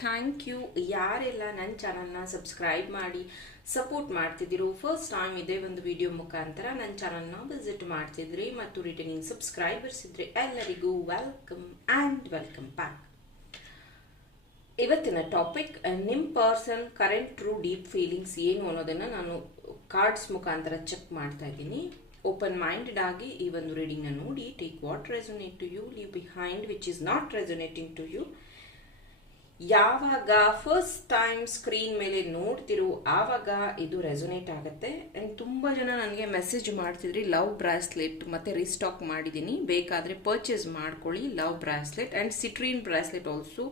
Thank you ಯಾರೆಲ್ಲ ನನ್ನ ಚಾನಲ್ನ ಸಬ್ಸ್ಕ್ರೈಬ್ ಮಾಡಿ ಸಪೋರ್ಟ್ ಮಾಡ್ತಿದ್ದೀರೋ ಫಸ್ಟ್ ಟೈಮ್ ಇದೇ ಒಂದು ವಿಡಿಯೋ ಮುಖಾಂತರ ನನ್ನ ಚಾನಲ್ನ ವಿಸಿಟ್ ಮಾಡ್ತಿದ್ರಿ ಮತ್ತು ರಿಟರ್ನಿಂಗ್ ಸಬ್ಸ್ಕ್ರೈಬರ್ಸ್ ಇದ್ರೆ ಎಲ್ಲರಿಗೂ ವೆಲ್ಕಮ್ ಆ್ಯಂಡ್ ವೆಲ್ಕಮ್ ಬ್ಯಾಕ್ ಇವತ್ತಿನ ಟಾಪಿಕ್ ನಿಮ್ಮ person current true deep feelings ಏನು ಅನ್ನೋದನ್ನು ನಾನು ಕಾರ್ಡ್ಸ್ ಮುಖಾಂತರ ಚೆಕ್ ಮಾಡ್ತಾ ಇದ್ದೀನಿ. ಓಪನ್ ಮೈಂಡೆಡ್ ಆಗಿ ಈ ಒಂದು ರೀಡಿಂಗ್ನ ನೋಡಿ take what resonate to you leave behind which is not resonating to you ಯಾವಾಗ ಫಸ್ಟ್ ಟೈಮ್ ಸ್ಕ್ರೀನ್ ಮೇಲೆ ನೋಡ್ತಿರೋ ಆವಾಗ ಇದು ರೆಸೊನೇಟ್ ಆಗುತ್ತೆ. ಆ್ಯಂಡ್ ತುಂಬ ಜನ ನನಗೆ ಮೆಸೇಜ್ ಮಾಡ್ತಿದ್ರಿ ಲವ್ ಬ್ರಾಸ್ಲೆಟ್ ಮತ್ತೆ ರೀಸ್ಟಾಕ್ ಮಾಡಿದ್ದೀನಿ. ಬೇಕಾದರೆ ಪರ್ಚೇಸ್ ಮಾಡ್ಕೊಳ್ಳಿ love bracelet and citrine bracelet also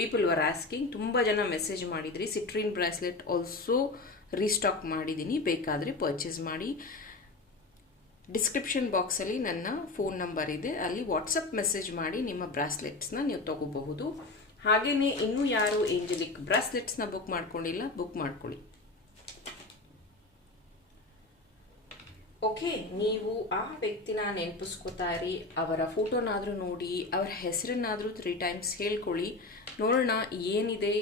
people were asking ತುಂಬ ಜನ ಮೆಸೇಜ್ ಮಾಡಿದ್ರಿ ಸಿಟ್ರೀನ್ ಬ್ರಾಸ್ಲೆಟ್ ಆಲ್ಸೋ ರೀಸ್ಟಾಕ್ ಮಾಡಿದ್ದೀನಿ, ಬೇಕಾದರೆ ಪರ್ಚೇಸ್ ಮಾಡಿ. ಡಿಸ್ಕ್ರಿಪ್ಷನ್ ಬಾಕ್ಸಲ್ಲಿ ನನ್ನ ಫೋನ್ ನಂಬರ್ ಇದೆ. ಅಲ್ಲಿ ವಾಟ್ಸಪ್ ಮೆಸೇಜ್ ಮಾಡಿ ನಿಮ್ಮ ಬ್ರಾಸ್ಲೆಟ್ಸ್ನ ನೀವು ತಗೋಬಹುದು. ಹಾಗೆಯೇ ಇನ್ನೂ ಯಾರು ಏಂಜಲಿಕ್ ಬ್ರಾಸ್ಲೆಟ್ಸ್ನ ಬುಕ್ ಮಾಡ್ಕೊಂಡಿಲ್ಲ ಬುಕ್ ಮಾಡ್ಕೊಳ್ಳಿ. ಓಕೆ ನೀವು ಆ ವ್ಯಕ್ತಿನ ನೆನಪಿಸ್ಕೋತಾ ಇರಿ ಅವರ ಫೋಟೋನಾದರೂ ನೋಡಿ, ಅವರ ಹೆಸರನ್ನಾದರೂ ತ್ರೀ ಟೈಮ್ಸ್ ಹೇಳ್ಕೊಳ್ಳಿ. ನೋಡೋಣ ಏನಿದೆ,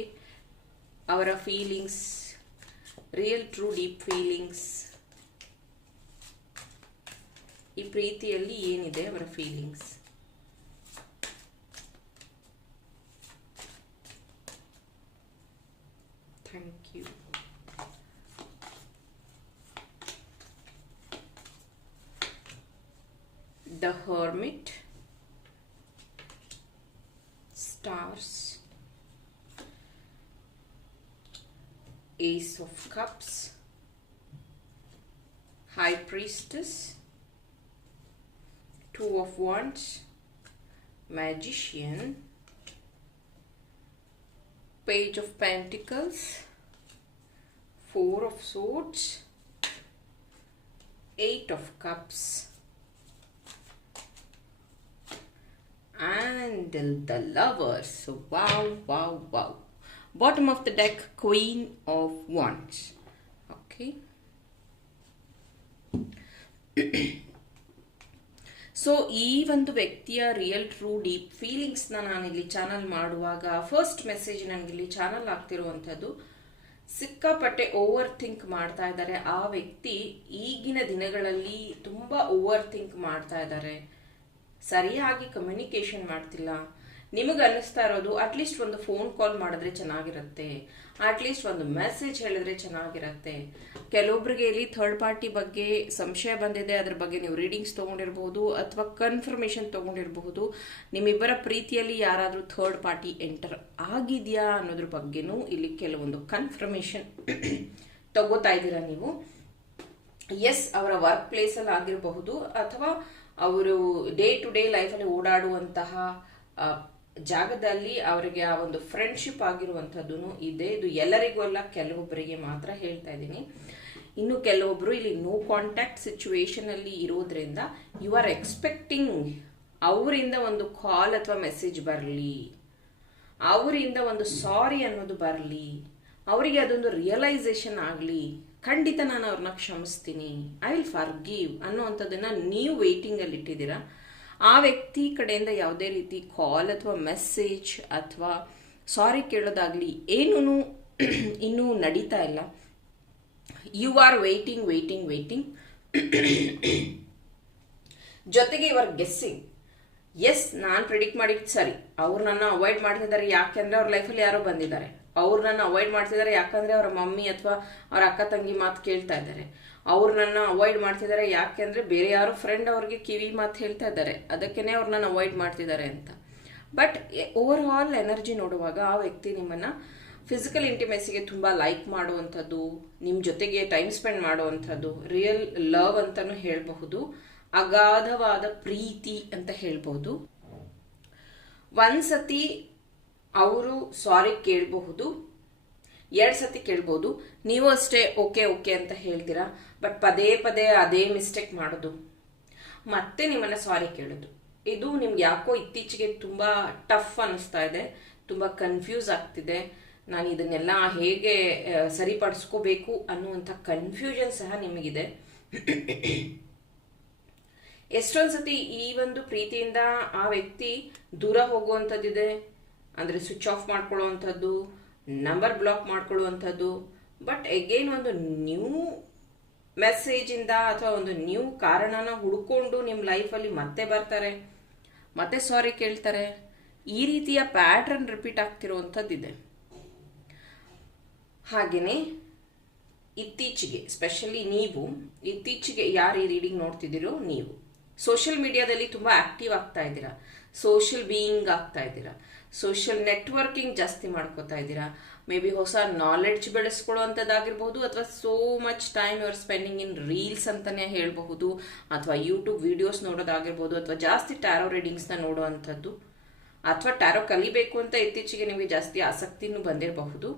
ಅವರ feelings real true deep feelings ಈ ಪ್ರೀತಿಯಲ್ಲಿ ಏನಿದೆ ಅವರ feelings tiny cube. The Hermit, Stars, Ace of Cups, High Priestess, Two of Wands, Magician, Page of Pentacles, Four of Swords, Eight of Cups, and the Lovers. Wow, wow, wow. Bottom of the deck, Queen of Wands. Okay. So ಈ ಒಂದು ವ್ಯಕ್ತಿಯ real true deep ಫೀಲಿಂಗ್ಸ್ನ ನಾನಿಲ್ಲಿ channel ಮಾಡುವಾಗ first message ನನಗಿಲ್ಲಿ channel ಆಗ್ತಿರುವಂಥದ್ದು, ಸಿಕ್ಕಾಪಟ್ಟೆ over think ಮಾಡ್ತಾ ಇದ್ದಾರೆ. ಆ ವ್ಯಕ್ತಿ ಈಗಿನ ದಿನಗಳಲ್ಲಿ ತುಂಬ ಓವರ್ ಥಿಂಕ್ ಮಾಡ್ತಾ ಇದ್ದಾರೆ. ಸರಿಯಾಗಿ ಕಮ್ಯುನಿಕೇಷನ್ ಮಾಡ್ತಿಲ್ಲ. ನಿಮಗೆ ಅನ್ನಿಸ್ತಾ ಇರೋದು ಅಟ್ಲೀಸ್ಟ್ ಒಂದು ಫೋನ್ ಕಾಲ್ ಮಾಡಿದ್ರೆ ಚೆನ್ನಾಗಿರುತ್ತೆ. ಅಟ್ಲೀಸ್ಟ್ ಒಂದು ಮೆಸೇಜ್ ಹೇಳಿದ್ರೆ ಚೆನ್ನಾಗಿರುತ್ತೆ. ಕೆಲವೊಬ್ಬರಿಗೆ ಇಲ್ಲಿ ಥರ್ಡ್ ಪಾರ್ಟಿ ಬಗ್ಗೆ ಸಂಶಯ ಬಂದಿದೆ, ಅದ್ರ ಬಗ್ಗೆ ನೀವು ರೀಡಿಂಗ್ಸ್ ತೊಗೊಂಡಿರ್ಬೋದು ಅಥವಾ ಕನ್ಫರ್ಮೇಷನ್ ತೊಗೊಂಡಿರಬಹುದು ನಿಮ್ಮಿಬ್ಬರ ಪ್ರೀತಿಯಲ್ಲಿ ಯಾರಾದರೂ ಥರ್ಡ್ ಪಾರ್ಟಿ ಎಂಟರ್ ಆಗಿದೆಯಾ ಅನ್ನೋದ್ರ ಬಗ್ಗೆನೂ ಇಲ್ಲಿ ಕೆಲವೊಂದು ಕನ್ಫರ್ಮೇಷನ್ ತಗೋತಾ ಇದ್ದೀರಾ ನೀವು. ಎಸ್ ಅವರ ವರ್ಕ್ ಪ್ಲೇಸಲ್ಲಿ ಆಗಿರಬಹುದು ಅಥವಾ ಅವರು ಡೇ ಟು ಡೇ ಲೈಫಲ್ಲಿ ಓಡಾಡುವಂತಹ ಜಾಗದಲ್ಲಿ ಅವರಿಗೆ ಆ ಒಂದು ಫ್ರೆಂಡ್ಶಿಪ್ ಆಗಿರುವಂತದ್ದು ಇದೆ. ಇದು ಎಲ್ಲರಿಗೂ ಅಲ್ಲ, ಕೆಲವೊಬ್ಬರಿಗೆ ಮಾತ್ರ ಹೇಳ್ತಾ ಇದ್ದೀನಿ. ಇನ್ನು ಕೆಲವೊಬ್ರು ಇಲ್ಲಿ ನೋ ಕಾಂಟ್ಯಾಕ್ಟ್ ಸಿಚುವೇಶನ್ ಅಲ್ಲಿ ಇರೋದ್ರಿಂದ ಯು ಆರ್ ಎಕ್ಸ್ಪೆಕ್ಟಿಂಗ್ ಅವರಿಂದ ಒಂದು ಕಾಲ್ ಅಥವಾ ಮೆಸೇಜ್ ಬರಲಿ, ಅವರಿಂದ ಒಂದು ಸಾರಿ ಅನ್ನೋದು ಬರಲಿ, ಅವರಿಗೆ ಅದೊಂದು ರಿಯಲೈಸೇಷನ್ ಆಗಲಿ, ಖಂಡಿತ ನಾನು ಅವ್ರನ್ನ ಕ್ಷಮಿಸ್ತೀನಿ ಐ ವಿಲ್ ಫಾರ್ ಗಿವ್ ಅನ್ನೋವಂಥದ್ದನ್ನ ನೀವು ವೇಟಿಂಗಲ್ಲಿ ಇಟ್ಟಿದ್ದೀರಾ? ಆ ವ್ಯಕ್ತಿ ಕಡೆಯಿಂದ ಯಾವುದೇ ರೀತಿ ಕಾಲ್ ಅಥವಾ ಮೆಸೇಜ್ ಅಥವಾ ಸಾರಿ ಕೇಳೋದಾಗ್ಲಿ ಏನೂ ಇನ್ನೂ ನಡೀತಾ ಇಲ್ಲ. You are waiting waiting waiting ಜೊತೆಗೆ ಇವರ್ ಗೆಸ್ಸಿಂಗ್ ಎಸ್ ನಾನು ಪ್ರಿಡಿಕ್ಟ್ ಮಾಡಿದ್ದು ಸರಿ. ಅವ್ರು ನನ್ನ ಅವಾಯ್ಡ್ ಮಾಡ್ತಿದ್ದಾರೆ ಯಾಕೆಂದ್ರೆ ಅವ್ರ ಲೈಫಲ್ಲಿ ಯಾರೋ ಬಂದಿದ್ದಾರೆ. ಅವ್ರು ನನ್ನ ಅವಾಯ್ಡ್ ಮಾಡ್ತಿದ್ದಾರೆ ಯಾಕಂದ್ರೆ ಅವರ ಮಮ್ಮಿ ಅಥವಾ ಅವ್ರ ಅಕ್ಕ ತಂಗಿ ಮಾತು ಕೇಳ್ತಾ ಇದ್ದಾರೆ. ಅವ್ರು ನನ್ನ ಅವಾಯ್ಡ್ ಮಾಡ್ತಿದ್ದಾರೆ ಯಾಕೆ ಅಂದರೆ ಬೇರೆ ಯಾರೋ ಫ್ರೆಂಡ್ ಅವ್ರಿಗೆ ಕಿವಿ ಮಾತು ಹೇಳ್ತಾ ಇದ್ದಾರೆ. ಅದಕ್ಕೇನೆ ಅವ್ರು ನನ್ನ ಅವಾಯ್ಡ್ ಮಾಡ್ತಿದ್ದಾರೆ ಅಂತ. ಬಟ್ ಓವರ್ ಆಲ್ ಎನರ್ಜಿ ನೋಡುವಾಗ ಆ ವ್ಯಕ್ತಿ ನಿಮ್ಮನ್ನು ಫಿಸಿಕಲ್ ಇಂಟಿಮೆಸಿಗೆ ತುಂಬ ಲೈಕ್ ಮಾಡುವಂಥದ್ದು ನಿಮ್ಮ ಜೊತೆಗೆ ಟೈಮ್ ಸ್ಪೆಂಡ್ ಮಾಡುವಂಥದ್ದು ರಿಯಲ್ ಲವ್ ಅಂತಲೂ ಹೇಳಬಹುದು, ಅಗಾಧವಾದ ಪ್ರೀತಿ ಅಂತ ಹೇಳ್ಬಹುದು. ಒಂದ್ಸತಿ ಅವರು ಸಾರಿ ಕೇಳಬಹುದು ಎರಡು ಸತಿ ಕೇಳ್ಬೋದು. ನೀವು ಅಷ್ಟೇ ಓಕೆ ಓಕೆ ಅಂತ ಹೇಳ್ತೀರಾ? ಬಟ್ ಪದೇ ಪದೇ ಅದೇ ಮಿಸ್ಟೇಕ್ ಮಾಡೋದು. ಮತ್ತೆ ನಿಮ್ಮನ್ನ ಸಾರಿ ಕೇಳೋದು. ಇದು ನಿಮ್ಗೆ ಯಾಕೋ ಇತ್ತೀಚೆಗೆ ತುಂಬ ಟಫ್ ಅನಿಸ್ತಾ ಇದೆ. ತುಂಬ ಕನ್ಫ್ಯೂಸ್ ಆಗ್ತಿದೆ. ನಾನು ಇದನ್ನೆಲ್ಲ ಹೇಗೆ ಸರಿಪಡಿಸ್ಕೋಬೇಕು ಅನ್ನುವಂಥ ಕನ್ಫ್ಯೂಷನ್ ಸಹ ನಿಮಗಿದೆ. ಎಷ್ಟೊಂದು ಸತಿ ಈ ಒಂದು ಪ್ರೀತಿಯಿಂದ ಆ ವ್ಯಕ್ತಿ ದೂರ ಹೋಗುವಂಥದ್ದಿದೆ. ಅಂದರೆ ಸ್ವಿಚ್ ಆಫ್ ಮಾಡ್ಕೊಳ್ಳುವಂಥದ್ದು ನಂಬರ್ ಬ್ಲಾಕ್ ಮಾಡ್ಕೊಳ್ಳುವಂಥದ್ದು ಬಟ್ ಎಗೇನ್ ಒಂದು ನ್ಯೂ ಮೆಸೇಜಿಂದ ಅಥವಾ ಒಂದು ನ್ಯೂ ಕಾರಣನ ಹುಡ್ಕೊಂಡು ನಿಮ್ಮ ಲೈಫಲ್ಲಿ ಮತ್ತೆ ಬರ್ತಾರೆ. ಮತ್ತೆ ಸಾರಿ ಕೇಳ್ತಾರೆ. ಈ ರೀತಿಯ ಪ್ಯಾಟ್ರನ್ ರಿಪೀಟ್ ಆಗ್ತಿರುವಂಥದ್ದಿದೆ. ಹಾಗೆಯೇ ಇತ್ತೀಚೆಗೆ ಸ್ಪೆಷಲಿ ನೀವು, ಇತ್ತೀಚೆಗೆ ಯಾರು ಈ ರೀಡಿಂಗ್ ನೋಡ್ತಿದ್ದೀರೋ ನೀವು. ಸೋಷಿಯಲ್ ಮೀಡಿಯಾದಲ್ಲಿ ತುಂಬ ಆಕ್ಟಿವ್ ಆಗ್ತಾ ಇದ್ದೀರಾ. ಸೋಷಿಯಲ್ ಬೀಯಿಂಗ್ ಆಗ್ತಾ ಇದ್ದೀರಾ. ಸೋಷಿಯಲ್ ನೆಟ್ವರ್ಕಿಂಗ್ ಜಾಸ್ತಿ ಮಾಡ್ಕೋತಾ ಇದ್ದೀರಾ? ಮೇ ಬಿ ಹೊಸ ನಾಲೆಡ್ಜ್ ಬೆಳೆಸ್ಕೊಳ್ಳುವಂಥದ್ದಾಗಿರ್ಬೋದು ಅಥವಾ so much time your spending in reels ಅಂತಲೇ ಹೇಳಬಹುದು, ಅಥವಾ ಯೂಟ್ಯೂಬ್ ವೀಡಿಯೋಸ್ ನೋಡೋದಾಗಿರ್ಬೋದು, ಅಥವಾ ಜಾಸ್ತಿ ಟ್ಯಾರೋ ರೀಡಿಂಗ್ಸ್ನ ನೋಡುವಂಥದ್ದು, ಅಥವಾ ಟ್ಯಾರೋ ಕಲಿಬೇಕು ಅಂತ ಇತ್ತೀಚೆಗೆ ನಿಮಗೆ ಜಾಸ್ತಿ ಆಸಕ್ತಿನೂ ಬಂದಿರಬಹುದು,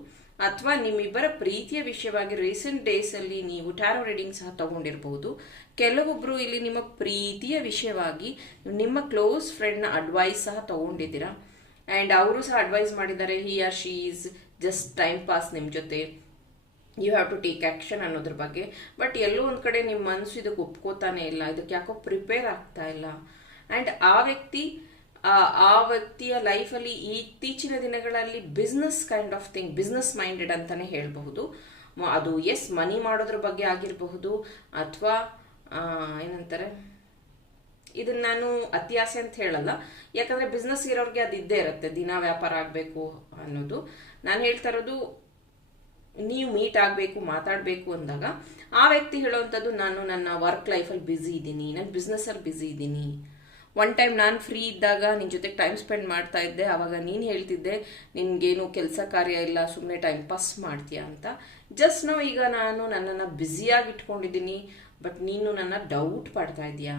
ಅಥವಾ ನಿಮ್ಮಿಬ್ಬರ ಪ್ರೀತಿಯ ವಿಷಯವಾಗಿ ರೀಸೆಂಟ್ ಡೇಸಲ್ಲಿ ನೀವು ಟ್ಯಾರೋ ರೀಡಿಂಗ್ ಸಹ ತಗೊಂಡಿರಬಹುದು. ಕೆಲವೊಬ್ಬರು ಇಲ್ಲಿ ನಿಮ್ಮ ಪ್ರೀತಿಯ ವಿಷಯವಾಗಿ ನಿಮ್ಮ ಕ್ಲೋಸ್ ಫ್ರೆಂಡ್ನ ಅಡ್ವೈಸ್ ಸಹ ತಗೊಂಡಿದ್ದೀರಾ? ಆ್ಯಂಡ್ ಅವರು ಸಹ ಅಡ್ವೈಸ್ ಮಾಡಿದ್ದಾರೆ he or she is just time pass ನಿಮ್ಮ ಜೊತೆ. You have to take action ಅನ್ನೋದ್ರ ಬಗ್ಗೆ. ಬಟ್ ಎಲ್ಲೋ ಒಂದು ಕಡೆ ನಿಮ್ಮ ಮನಸ್ಸು ಇದಕ್ಕೆ ಒಪ್ಕೋತಾನೆ ಇಲ್ಲ. ಇದಕ್ಕೆ ಯಾಕೋ ಪ್ರಿಪೇರ್ ಆಗ್ತಾ ಇಲ್ಲ. ಆ್ಯಂಡ್ ಆ ವ್ಯಕ್ತಿ, ಆ ವ್ಯಕ್ತಿಯ ಲೈಫಲ್ಲಿ ಇತ್ತೀಚಿನ ದಿನಗಳಲ್ಲಿ business kind of thing business minded ಅಂತಲೇ ಹೇಳಬಹುದು. ಅದು ಎಸ್ ಮನಿ ಮಾಡೋದ್ರ ಬಗ್ಗೆ ಆಗಿರಬಹುದು. ಅಥವಾ ಏನಂತಾರೆ? ಇದನ್ನ ನಾನು ಅತ್ಯಾಸೆ ಅಂತ ಹೇಳಲ್ಲ. ಯಾಕಂದ್ರೆ ಬಿಸ್ನೆಸ್ ಇರೋರಿಗೆ ಅದು ಇದ್ದೇ ಇರುತ್ತೆ. ದಿನ ವ್ಯಾಪಾರ ಆಗಬೇಕು ಅನ್ನೋದು. ನಾನು ಹೇಳ್ತಾ ಇರೋದು, ನೀವು ಮೀಟ್ ಆಗಬೇಕು, ಮಾತಾಡಬೇಕು ಅಂದಾಗ, ಆ ವ್ಯಕ್ತಿ ಹೇಳುವಂಥದ್ದು ನಾನು ನನ್ನ ವರ್ಕ್ ಲೈಫಲ್ಲಿ ಬ್ಯುಸಿ ಇದ್ದೀನಿ. ನಾನು ಬಿಸ್ನೆಸ್ಸಲ್ಲಿ ಬ್ಯುಸಿ ಇದ್ದೀನಿ. ಒನ್ ಟೈಮ್ ನಾನು ಫ್ರೀ ಇದ್ದಾಗ ನಿನ್ನ ಜೊತೆ ಟೈಮ್ ಸ್ಪೆಂಡ್ ಮಾಡ್ತಾ ಇದ್ದೆ. ಆವಾಗ ನೀನು ಹೇಳ್ತಿದ್ದೆ, ನಿನಗೇನು ಕೆಲಸ ಕಾರ್ಯ ಇಲ್ಲ ಸುಮ್ಮನೆ ಟೈಮ್ ಪಾಸ್ ಮಾಡ್ತೀಯಾ ಅಂತ. ಜಸ್ಟ್ ನಾವು ಈಗ ನಾನು ನನ್ನನ್ನು ಬ್ಯುಸಿಯಾಗಿ ಇಟ್ಕೊಂಡಿದ್ದೀನಿ ಬಟ್ ನೀನು ನನ್ನ ಡೌಟ್ ಪಡ್ತಾ ಇದೀಯಾ?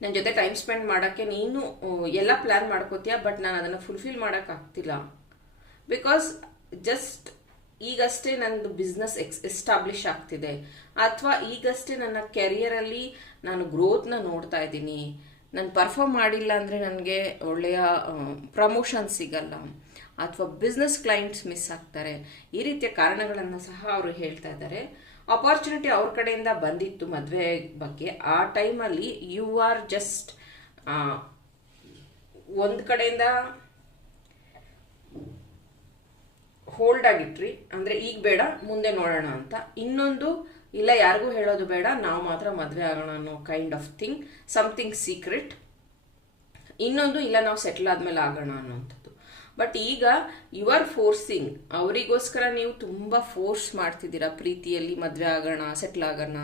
ನನ್ನ ಜೊತೆ ಟೈಮ್ ಸ್ಪೆಂಡ್ ಮಾಡೋಕ್ಕೆ ನೀನು ಎಲ್ಲ ಪ್ಲ್ಯಾನ್ ಮಾಡ್ಕೋತೀಯ? ಬಟ್ ನಾನು ಅದನ್ನು ಫುಲ್ಫಿಲ್ ಮಾಡೋಕ್ಕಾಗ್ತಿಲ್ಲ ಬಿಕಾಸ್ ಜಸ್ಟ್ ಈಗಷ್ಟೇ ನನ್ನದು ಬಿಸ್ನೆಸ್ ಎಕ್ಸ್ ಎಸ್ಟಾಬ್ಲಿಷ್ ಆಗ್ತಿದೆ. ಅಥವಾ ಈಗಷ್ಟೇ ನನ್ನ ಕೆರಿಯರಲ್ಲಿ ನಾನು ಗ್ರೋತ್ನ ನೋಡ್ತಾ ಇದ್ದೀನಿ. ನಾನು ಪರ್ಫಾರ್ಮ್ ಮಾಡಿಲ್ಲ ಅಂದರೆ ನನಗೆ ಒಳ್ಳೆಯ ಪ್ರಮೋಷನ್ ಸಿಗಲ್ಲ. ಅಥವಾ ಬಿಸ್ನೆಸ್ ಕ್ಲೈಂಟ್ಸ್ ಮಿಸ್ ಆಗ್ತಾರೆ. ಈ ರೀತಿಯ ಕಾರಣಗಳನ್ನು ಸಹ ಅವರು ಹೇಳ್ತಾ ಇದ್ದಾರೆ. ಅಪಾರ್ಚುನಿಟಿ ಅವ್ರ ಕಡೆಯಿಂದ ಬಂದಿತ್ತು ಮದುವೆ ಬಗ್ಗೆ. ಆ ಟೈಮಲ್ಲಿ ಯು ಆರ್ ಜಸ್ಟ್ ಒಂದು ಕಡೆಯಿಂದ ಹೋಲ್ಡ್ ಆಗಿಟ್ರಿ. ಅಂದರೆ ಈಗ ಬೇಡ, ಮುಂದೆ ನೋಡೋಣ ಅಂತ. ಇನ್ನೊಂದು, ಇಲ್ಲ ಯಾರಿಗೂ ಹೇಳೋದು ಬೇಡ, ನಾವು ಮಾತ್ರ ಮದುವೆ ಆಗೋಣ ಅನ್ನೋ kind of thing something secret ಇನ್ನೊಂದು, ಇಲ್ಲ ನಾವು ಸೆಟ್ಲ್ ಆದಮೇಲೆ ಆಗೋಣ ಅನ್ನೋಂಥದ್ದು. ಬಟ್ ಈಗ ಯು ಆರ್ ಫೋರ್ಸಿಂಗ್ ಅವರಿಗೋಸ್ಕರ ನೀವು ತುಂಬ ಫೋರ್ಸ್ ಮಾಡ್ತಿದ್ದೀರಾ ಪ್ರೀತಿಯಲ್ಲಿ ಮದುವೆ ಆಗೋಣ ಸೆಟ್ಲ್ ಆಗೋಣ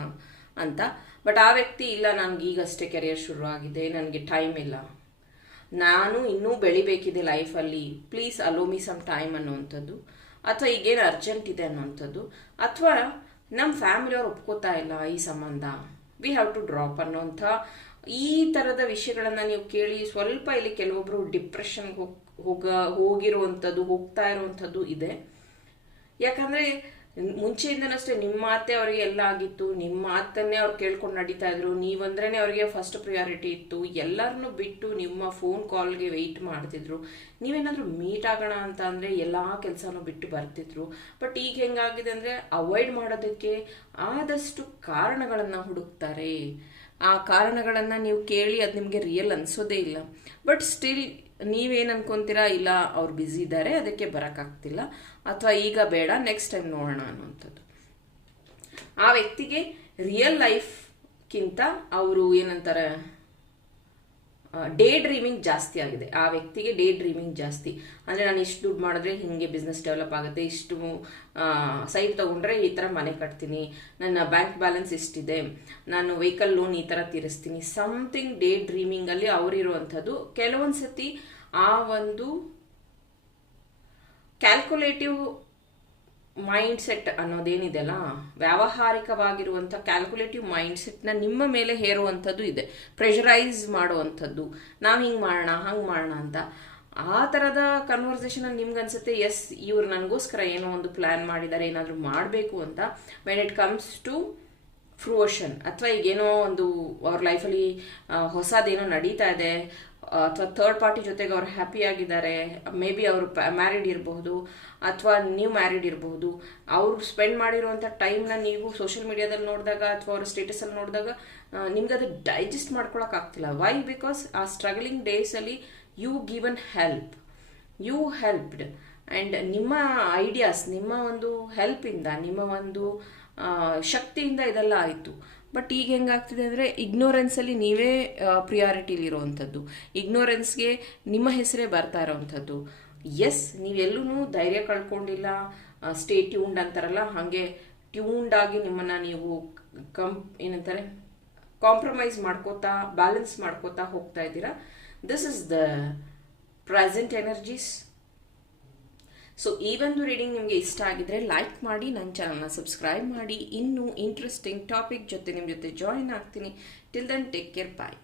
ಅಂತ. ಬಟ್ ಆ ವ್ಯಕ್ತಿ, ಇಲ್ಲ ನನಗೆ ಈಗಷ್ಟೇ ಕೆರಿಯರ್ ಶುರು ಆಗಿದೆ ನನಗೆ ಟೈಮ್ ಇಲ್ಲ. ನಾನು ಇನ್ನೂ ಬೆಳಿಬೇಕಿದೆ ಲೈಫಲ್ಲಿ please allow me some time ಅನ್ನೋವಂಥದ್ದು. ಅಥವಾ ಈಗೇನು ಅರ್ಜೆಂಟ್ ಇದೆ ಅನ್ನೋವಂಥದ್ದು. ಅಥವಾ ನಮ್ಮ ಫ್ಯಾಮಿಲಿಯವ್ರು ಒಪ್ಕೋತಾ ಇಲ್ಲ ಈ ಸಂಬಂಧ. ವಿ ಹ್ಯಾವ್ ಟು ಡ್ರಾಪ್ ಅನ್ನೋಂಥ ಈ ಥರದ ವಿಷಯಗಳನ್ನು ನೀವು ಕೇಳಿ, ಸ್ವಲ್ಪ ಇಲ್ಲಿ ಕೆಲವೊಬ್ಬರು ಡಿಪ್ರೆಷನ್ಗೆ ಹೋಗಿ ಹೋಗ, ಹೋಗಿರುವಂಥದ್ದು, ಹೋಗ್ತಾ ಇರುವಂಥದ್ದು ಇದೆ. ಯಾಕಂದರೆ, ಮುಂಚೆಯಿಂದನಷ್ಟೇ ನಿಮ್ಮ ಮಾತೇ ಅವರಿಗೆ ಎಲ್ಲ ಆಗಿತ್ತು. ನಿಮ್ಮ ಮಾತನ್ನೇ ಅವ್ರು ಕೇಳ್ಕೊಂಡು ನಡೀತಾ ಇದ್ರು. ನೀವಂದ್ರೇ ಅವರಿಗೆ ಫಸ್ಟ್ ಪ್ರಿಯಾರಿಟಿ ಇತ್ತು. ಎಲ್ಲರನ್ನೂ ಬಿಟ್ಟು ನಿಮ್ಮ ಫೋನ್ ಕಾಲ್ಗೆ ವೆಯ್ಟ್ ಮಾಡ್ತಿದ್ರು. ನೀವೇನಾದರೂ ಮೀಟ್ ಆಗೋಣ ಅಂತ ಅಂದರೆ ಎಲ್ಲ ಕೆಲಸನೂ ಬಿಟ್ಟು ಬರ್ತಿದ್ರು. ಬಟ್ ಈಗ ಹೆಂಗಾಗಿದೆ ಅಂದರೆ ಅವಾಯ್ಡ್ ಮಾಡೋದಕ್ಕೆ ಆದಷ್ಟು ಕಾರಣಗಳನ್ನು ಹುಡುಕ್ತಾರೆ. ಆ ಕಾರಣಗಳನ್ನು ನೀವು ಕೇಳಿ ಅದು ನಿಮಗೆ ರಿಯಲ್ ಅನಿಸೋದೇ ಇಲ್ಲ. ಬಟ್ ಸ್ಟಿಲ್ ನೀವೇನು ಅನ್ಕೊಂತೀರಾ? ಇಲ್ಲ, ಅವ್ರು ಬ್ಯುಸಿ ಇದ್ದಾರೆ, ಅದಕ್ಕೆ ಬರೋಕ್ಕಾಗ್ತಿಲ್ಲ ಅಥವಾ ಈಗ ಬೇಡ ನೆಕ್ಸ್ಟ್ ಟೈಮ್ ನೋಡೋಣ ಅನ್ನುವಂಥದ್ದು. ಆ ವ್ಯಕ್ತಿಗೆ ರಿಯಲ್ ಲೈಫ್ಗಿಂತ ಅವರು ಏನಂತಾರೆ? ಡೇ ಡ್ರೀಮಿಂಗ್ ಜಾಸ್ತಿ ಆಗಿದೆ. ಆ ವ್ಯಕ್ತಿಗೆ ಡೇ ಡ್ರೀಮಿಂಗ್ ಜಾಸ್ತಿ. ಅಂದರೆ ನಾನು ಇಷ್ಟು ದುಡ್ಡು ಮಾಡಿದ್ರೆ ಹಿಂಗೆ ಬಿಸ್ನೆಸ್ ಡೆವಲಪ್ ಆಗುತ್ತೆ. ಇಷ್ಟು ಸೈಟ್ ತೊಗೊಂಡ್ರೆ ಈ ಥರ ಮನೆ ಕಟ್ತೀನಿ. ನನ್ನ ಬ್ಯಾಂಕ್ ಬ್ಯಾಲೆನ್ಸ್ ಇಷ್ಟಿದೆ. ನಾನು ವೆಹಿಕಲ್ ಲೋನ್ ಈ ಥರ ತೀರಿಸ್ತೀನಿ. ಸಮಥಿಂಗ್ ಡೇ ಡ್ರೀಮಿಂಗಲ್ಲಿ ಅವರಿರುವಂಥದ್ದು. ಕೆಲವೊಂದು ಸತಿ ಆ ಒಂದು ಕ್ಯಾಲ್ಕುಲೇಟಿವ್ ಮೈಂಡ್ ಸೆಟ್ ಅನ್ನೋದೇನಿದೆಲ್ಲ ವ್ಯಾವಹಾರಿಕವಾಗಿರುವಂಥ ಕ್ಯಾಲ್ಕುಲೇಟಿವ್ ಮೈಂಡ್ ಸೆಟ್ನ ನಿಮ್ಮ ಮೇಲೆ ಹೇರುವಂಥದ್ದು ಇದೆ. ಪ್ರೆಷರೈಸ್ ಮಾಡುವಂಥದ್ದು. ನಾವು ಹಿಂಗೆ ಮಾಡೋಣ, ಹಂಗೆ ಮಾಡೋಣ ಅಂತ. ಆ ಥರದ ಕನ್ವರ್ಸೇಷನಲ್ಲಿ ನಿಮ್ಗೆ ಅನ್ಸುತ್ತೆ ಎಸ್ ಇವ್ರು ನನಗೋಸ್ಕರ ಏನೋ ಒಂದು ಪ್ಲ್ಯಾನ್ ಮಾಡಿದ್ದಾರೆ ಏನಾದರೂ ಮಾಡಬೇಕು ಅಂತ. When it comes to fruition ಅಥವಾ ಈಗೇನೋ ಒಂದು ಅವ್ರ ಲೈಫಲ್ಲಿ ಹೊಸದೇನೋ ನಡೀತಾ ಇದೆ ಅಥವಾ ಥರ್ಡ್ ಪಾರ್ಟಿ ಜೊತೆಗೆ ಅವ್ರು ಹ್ಯಾಪಿ ಆಗಿದ್ದಾರೆ ಮೇ ಬಿ ಅವರು ಮ್ಯಾರಿಡ್ ಇರಬಹುದು, ಅಥವಾ ನೀವು ಮ್ಯಾರಿಡ್ ಇರಬಹುದು, ಅವ್ರು ಸ್ಪೆಂಡ್ ಮಾಡಿರುವಂಥ ಟೈಮ್ನ ನೀವು ಸೋಷಿಯಲ್ ಮೀಡಿಯಾದಲ್ಲಿ ನೋಡಿದಾಗ ಅಥವಾ ಅವ್ರ ಸ್ಟೇಟಸಲ್ಲಿ ನೋಡಿದಾಗ ನಿಮ್ಗೆ ಅದು ಡೈಜೆಸ್ಟ್ ಮಾಡ್ಕೊಳಕ್ ಆಗ್ತಿಲ್ಲ. ವೈ ಬಿಕಾಸ್ ಆ ಸ್ಟ್ರಗಲಿಂಗ್ ಡೇಸಲ್ಲಿ you given help you helped and ನಿಮ್ಮ ಐಡಿಯಾಸ್ ನಿಮ್ಮ ಒಂದು ಹೆಲ್ಪಿಂದ ನಿಮ್ಮ ಒಂದು ಶಕ್ತಿಯಿಂದ ಇದೆಲ್ಲ ಆಯಿತು. ಬಟ್ ಈಗ ಹೆಂಗಾಗ್ತಿದೆ ಅಂದರೆ ಇಗ್ನೋರೆನ್ಸಲ್ಲಿ ನೀವೇ ಪ್ರಿಯಾರಿಟಿಲಿರೋವಂಥದ್ದು ಇಗ್ನೋರೆನ್ಸ್ಗೆ ನಿಮ್ಮ ಹೆಸರೇ ಬರ್ತಾ ಇರೋವಂಥದ್ದು. ಎಸ್ ನೀವೆಲ್ಲೂ ಧೈರ್ಯ ಕಳ್ಕೊಂಡಿಲ್ಲ ಸ್ಟೇ ಟ್ಯೂನ್ಡ್ ಅಂತಾರಲ್ಲ, ಹಾಗೆ ಟ್ಯೂನ್ಡ್ ಆಗಿ ನಿಮ್ಮನ್ನು ನೀವು ಕಂ, ಏನಂತಾರೆ ಕಾಂಪ್ರಮೈಸ್ ಮಾಡ್ಕೋತಾ ಬ್ಯಾಲೆನ್ಸ್ ಮಾಡ್ಕೋತಾ ಹೋಗ್ತಾ ಇದ್ದೀರಾ. This is the present energies so ಈ ಒಂದು ರೀಡಿಂಗ್ ನಿಮಗೆ ಇಷ್ಟ ಆಗಿದ್ರೆ ಲೈಕ್ ಮಾಡಿ ನನ್ನ ಚಾನಲ್ನ ಸಬ್ಸ್ಕ್ರೈಬ್ ಮಾಡಿ. ಇನ್ನೂ ಇಂಟ್ರೆಸ್ಟಿಂಗ್ ಟಾಪಿಕ್ ಜೊತೆ ನಿಮ್ಮ ಜೊತೆ ಜಾಯಿನ್ ಆಗ್ತೀನಿ. Till then take care bye